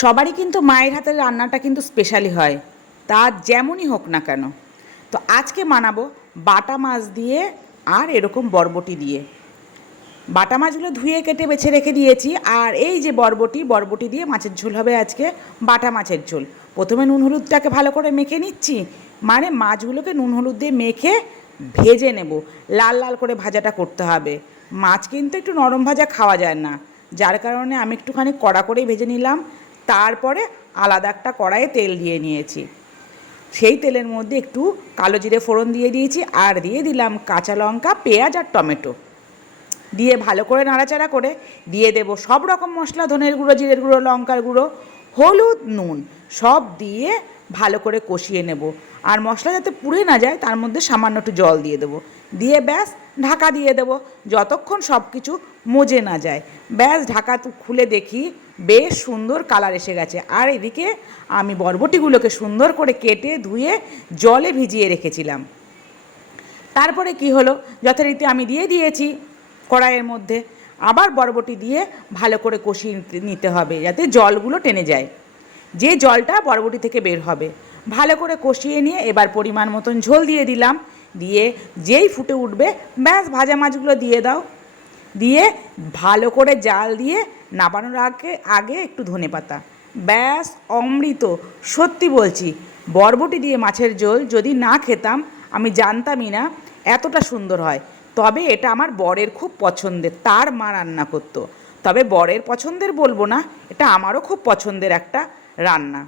সবারই কিন্তু মায়ের হাতের রান্নাটা কিন্তু স্পেশালি হয়। তা যেমনই হোক না কেন। তো আজকে মানাবো বাটা মাছ দিয়ে আর এরকম বরবটি দিয়ে। বাটা মাছগুলো ধুয়ে কেটে বেছে রেখে দিয়েছি আর এই যে বরবটি বরবটি দিয়ে মাছের ঝোল হবে আজকে বাটা মাছের ঝোল। প্রথমে নুন হলুদটাকে ভালো করে মেখে নিচ্ছি মানে মাছগুলোকে নুন হলুদ দিয়ে মেখে ভেজে নেব। লাল লাল করে ভাজাটা করতে হবে। মাছ কিন্তু একটু নরম ভাজা খাওয়া যায় না। যার কারণে আমি একটুখানি কড়া করেই ভেজে নিলাম। তারপরে আলাদা একটা কড়াইয়ে তেল দিয়ে নিয়েছি। সেই তেলের মধ্যে একটু কালো জিরে ফোড়ন দিয়ে দিয়েছি আর দিয়ে দিলাম কাঁচা লঙ্কা, পেঁয়াজ আর টমেটো। দিয়ে ভালো করে নাড়াচাড়া করে দিয়ে দেব সব রকম মশলা, ধনের গুঁড়ো, জিরের গুঁড়ো, লঙ্কার গুঁড়ো, হলুদ, নুন, সব দিয়ে ভালো করে কষিয়ে নেব। আর মশলা যাতে পুড়ে না যায় তার মধ্যে সামান্য একটু জল দিয়ে দেবো। দিয়ে ব্যাস, ঢাকা দিয়ে দেবো। যতক্ষণ সব কিছু মজে না যায়। ব্যাস, ঢাকা খুলে দেখি বেশ সুন্দর কালার এসে গেছে। আর এদিকে আমি বরবটিগুলোকে সুন্দর করে কেটে ধুয়ে জলে ভিজিয়ে রেখেছিলাম। তারপরে কি হলো? যথারীতি আমি দিয়ে দিয়েছি কড়াইয়ের মধ্যে। আবার বরবটি দিয়ে ভালো করে কষিয়ে নিতে- হবে যাতে জলগুলো টেনে যায়। যে জলটা বরবটি থেকে বের হবে। ভালো করে কষিয়ে নিয়ে এবার পরিমাণ মতন ঝোল দিয়ে দিলাম। দিয়ে যেই ফুটে উঠবে, ব্যাস ভাজা মাছগুলো দিয়ে দাও। দিয়ে ভালো করে জাল দিয়ে নাবানোর আগে আগে একটু ধনে পাতা। ব্যাস, অমৃত। সত্যি বলছি, বরবটি দিয়ে মাছের ঝোল যদি না খেতাম, আমি জানতামই না এতটা সুন্দর হয়। তবে এটা আমার বরের খুব পছন্দের, তার মা রান্না করতো। তবে বরের পছন্দের বলব না, এটা আমারও খুব পছন্দের একটা রান্না।